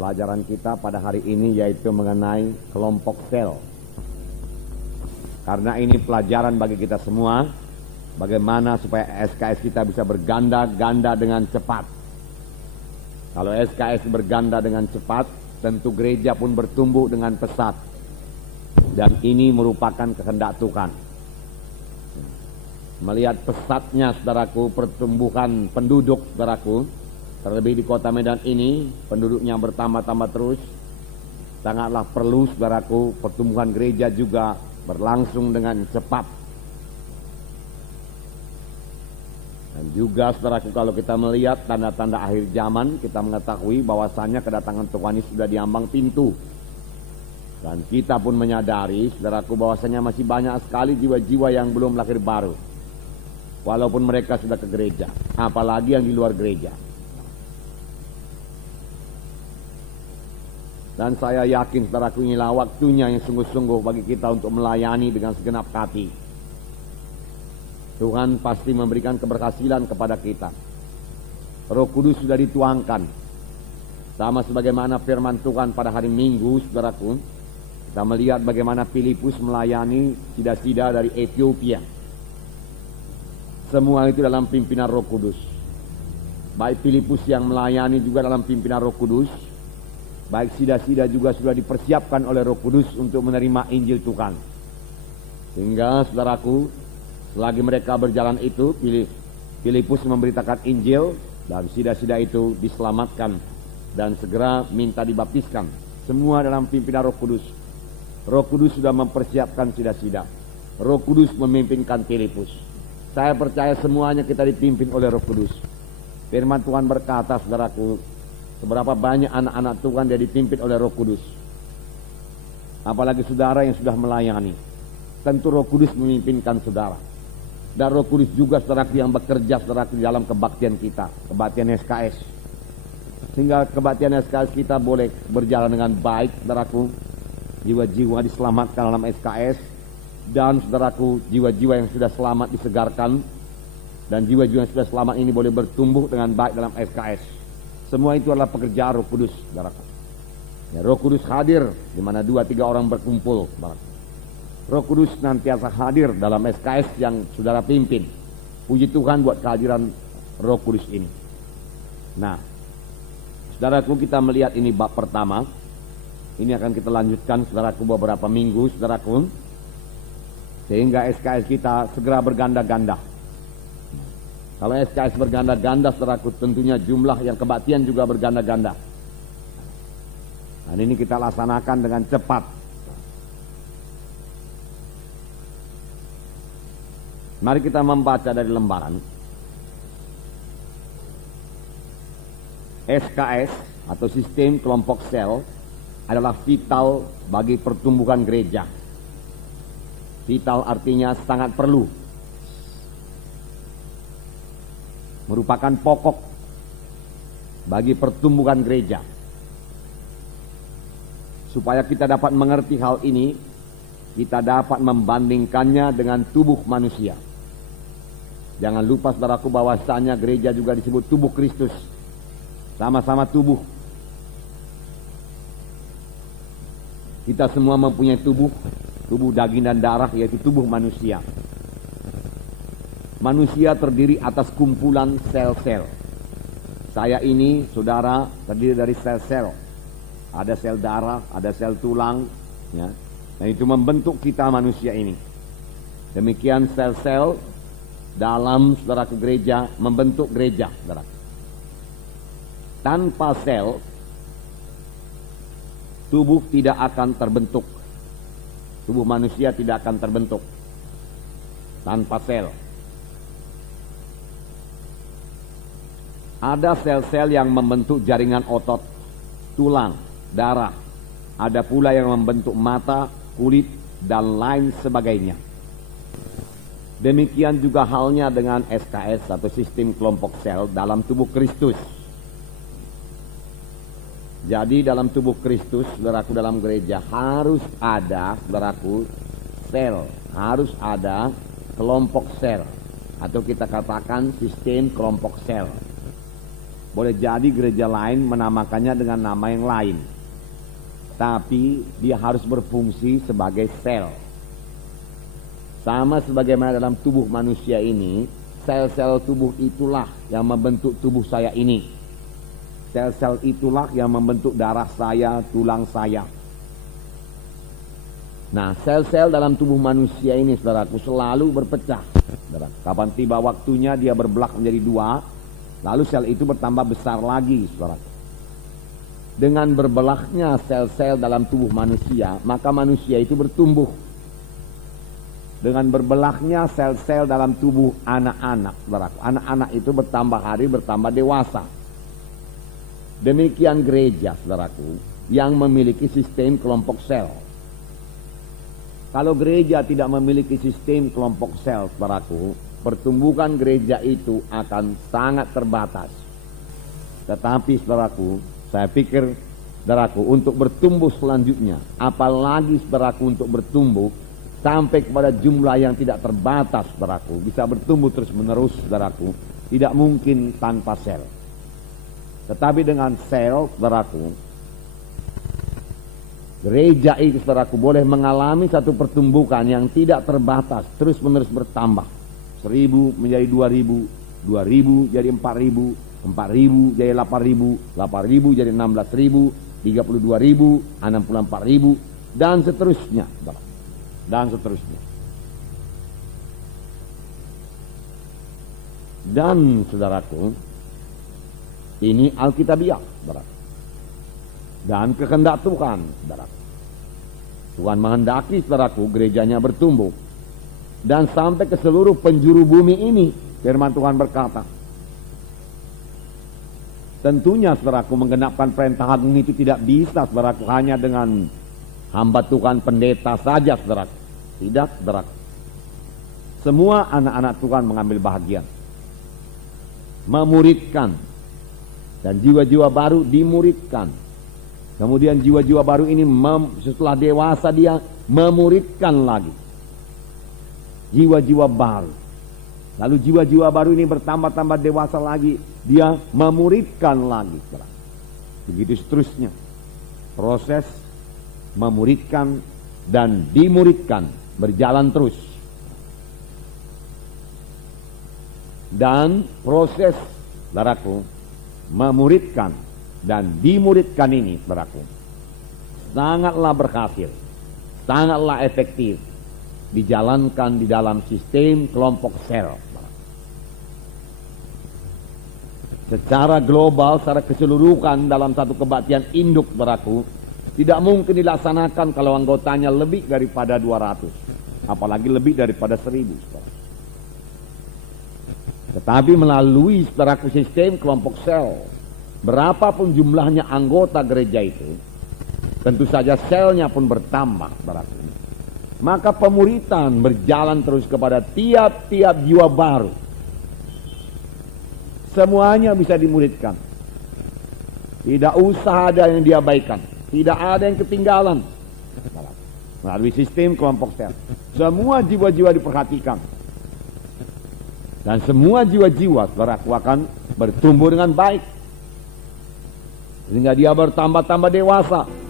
Pelajaran kita pada hari ini yaitu mengenai kelompok sel. Karena ini pelajaran bagi kita semua, bagaimana supaya SKS kita bisa berganda-ganda dengan cepat. Kalau SKS berganda dengan cepat, tentu gereja pun bertumbuh dengan pesat. Dan ini merupakan kehendak Tuhan. Melihat pesatnya, saudaraku, pertumbuhan penduduk, saudaraku, terlebih di kota Medan ini, penduduknya bertambah-tambah terus. Sangatlah perlu, saudaraku, pertumbuhan gereja juga berlangsung dengan cepat. Dan juga, saudaraku, kalau kita melihat tanda-tanda akhir zaman, kita mengetahui bahwasannya kedatangan Tuhan Yesus sudah diambang pintu. Dan kita pun menyadari, saudaraku, bahwasanya masih banyak sekali jiwa-jiwa yang belum lahir baru. Walaupun mereka sudah ke gereja, apalagi yang di luar gereja. Dan saya yakin, saudaraku, inilah waktunya yang sungguh-sungguh bagi kita untuk melayani dengan segenap hati. Tuhan pasti memberikan keberhasilan kepada kita. Roh Kudus sudah dituangkan. Sama sebagaimana firman Tuhan pada hari Minggu, saudaraku, kita melihat bagaimana Filipus melayani sida-sida dari Ethiopia. Semua itu dalam pimpinan Roh Kudus. Baik Filipus yang melayani juga dalam pimpinan Roh Kudus, baik sida-sida juga sudah dipersiapkan oleh Roh Kudus untuk menerima Injil Tuhan. Sehingga, saudaraku, selagi mereka berjalan itu, Filipus memberitakan Injil, dan sida-sida itu diselamatkan dan segera minta dibaptiskan. Semua dalam pimpinan Roh Kudus. Roh Kudus sudah mempersiapkan sida-sida. Roh Kudus memimpinkan Filipus. Saya percaya semuanya kita dipimpin oleh Roh Kudus. Firman Tuhan berkata, saudaraku, seberapa banyak anak-anak Tuhan dia dipimpin oleh Roh Kudus. Apalagi saudara yang sudah melayani, tentu Roh Kudus memimpinkan saudara. Dan Roh Kudus juga, saudaraku, yang bekerja, saudaraku, di dalam kebaktian kita, kebaktian SKS. Sehingga kebaktian SKS kita boleh berjalan dengan baik, saudaraku. Jiwa-jiwa diselamatkan dalam SKS. Dan, saudaraku, jiwa-jiwa yang sudah selamat disegarkan. Dan jiwa-jiwa yang sudah selamat ini boleh bertumbuh dengan baik dalam SKS. Semua itu adalah pekerjaan Roh Kudus, saudaraku. Ya, Roh Kudus hadir di mana 2-3 orang berkumpul, saudaraku. Roh Kudus nantiasa hadir dalam SKS yang saudara pimpin. Puji Tuhan buat kehadiran Roh Kudus ini. Nah, saudaraku, kita melihat ini bab pertama. Ini akan kita lanjutkan, saudaraku, beberapa minggu, saudaraku, sehingga SKS kita segera berganda-ganda. Kalau SKS berganda-ganda, saudaraku, tentunya jumlah yang kebaktian juga berganda-ganda. Dan ini kita laksanakan dengan cepat. Mari kita membaca dari lembaran. SKS atau sistem kelompok sel adalah vital bagi pertumbuhan gereja. Vital artinya sangat perlu. Merupakan pokok bagi pertumbuhan gereja. Supaya kita dapat mengerti hal ini, kita dapat membandingkannya dengan tubuh manusia. Jangan lupa, saudaraku, bahwasanya gereja juga disebut tubuh Kristus. Sama-sama tubuh. Kita semua mempunyai tubuh daging dan darah, yaitu tubuh manusia. Manusia terdiri atas kumpulan sel-sel. Saya ini, saudara, terdiri dari sel-sel. Ada sel darah, ada sel tulang, ya. Dan itu membentuk kita manusia ini. Demikian sel-sel dalam, saudaraku, gereja membentuk gereja, saudara. Tanpa sel, tubuh tidak akan terbentuk. Tubuh manusia tidak akan terbentuk tanpa sel. Ada sel-sel yang membentuk jaringan otot, tulang, darah. Ada pula yang membentuk mata, kulit, dan lain sebagainya. Demikian juga halnya dengan SKS atau sistem kelompok sel dalam tubuh Kristus. Jadi dalam tubuh Kristus, saudaraku, dalam gereja harus ada, saudaraku, sel. Harus ada kelompok sel. Atau kita katakan sistem kelompok sel. Boleh jadi gereja lain menamakannya dengan nama yang lain, tapi dia harus berfungsi sebagai sel. Sama sebagaimana dalam tubuh manusia ini, sel-sel tubuh itulah yang membentuk tubuh saya ini. Sel-sel itulah yang membentuk darah saya, tulang saya. Nah, sel-sel dalam tubuh manusia ini, saudaraku, selalu berpecah. Saudara, kapan tiba waktunya dia berbelah menjadi dua, lalu sel itu bertambah besar lagi, saudaraku. Dengan berbelahnya sel-sel dalam tubuh manusia, maka manusia itu bertumbuh. Dengan berbelahnya sel-sel dalam tubuh anak-anak, saudaraku, anak-anak itu bertambah hari, bertambah dewasa. Demikian gereja, saudaraku, yang memiliki sistem kelompok sel. Kalau gereja tidak memiliki sistem kelompok sel, saudaraku, pertumbuhan gereja itu akan sangat terbatas. Tetapi, saudaraku, saya pikir, saudaraku, untuk bertumbuh selanjutnya, apalagi, saudaraku, untuk bertumbuh sampai kepada jumlah yang tidak terbatas, saudaraku, bisa bertumbuh terus menerus, saudaraku, tidak mungkin tanpa sel. Tetapi dengan sel, saudaraku, gereja itu, saudaraku, boleh mengalami satu pertumbuhan yang tidak terbatas, terus menerus bertambah. 1000 menjadi 2000, 2000 jadi 4000, 4000 jadi 8000, 8000 jadi 16000, 32.000, 64.000, dan seterusnya, dan seterusnya. Dan, saudaraku, ini Alkitabiah, saudaraku, dan kehendak Tuhan, saudaraku. Tuhan menghendaki, saudaraku, gerejanya bertumbuh dan sampai ke seluruh penjuru bumi ini. Firman Tuhan berkata, tentunya, saudaraku, menggenapkan perintah agung itu tidak bisa, saudaraku, hanya dengan hamba Tuhan pendeta saja, saudaraku. Tidak, saudaraku. Semua anak-anak Tuhan mengambil bahagian, memuridkan, dan jiwa-jiwa baru dimuridkan. Kemudian jiwa-jiwa baru ini setelah dewasa dia memuridkan lagi jiwa-jiwa baru. Lalu jiwa-jiwa baru ini bertambah-tambah dewasa lagi, dia memuridkan lagi. Begitu seterusnya. Proses memuridkan dan dimuridkan berjalan terus. Dan proses, saudaraku, memuridkan dan dimuridkan ini, saudaraku, sangatlah berhasil, sangatlah efektif dijalankan di dalam sistem kelompok sel. Secara global, secara keseluruhan dalam satu kebaktian induk, saudaraku, tidak mungkin dilaksanakan kalau anggotanya lebih daripada 200, apalagi lebih daripada 1000, saudara. Tetapi melalui, saudaraku, sistem kelompok sel, berapapun jumlahnya anggota gereja itu, tentu saja selnya pun bertambah, saudaraku. Maka pemuritan berjalan terus kepada tiap-tiap jiwa baru. Semuanya bisa dimuridkan. Tidak usah ada yang diabaikan, tidak ada yang ketinggalan. Melalui sistem kelompok sel, semua jiwa-jiwa diperhatikan. Dan semua jiwa-jiwa, saudaraku, akan bertumbuh dengan baik, sehingga dia bertambah-tambah dewasa.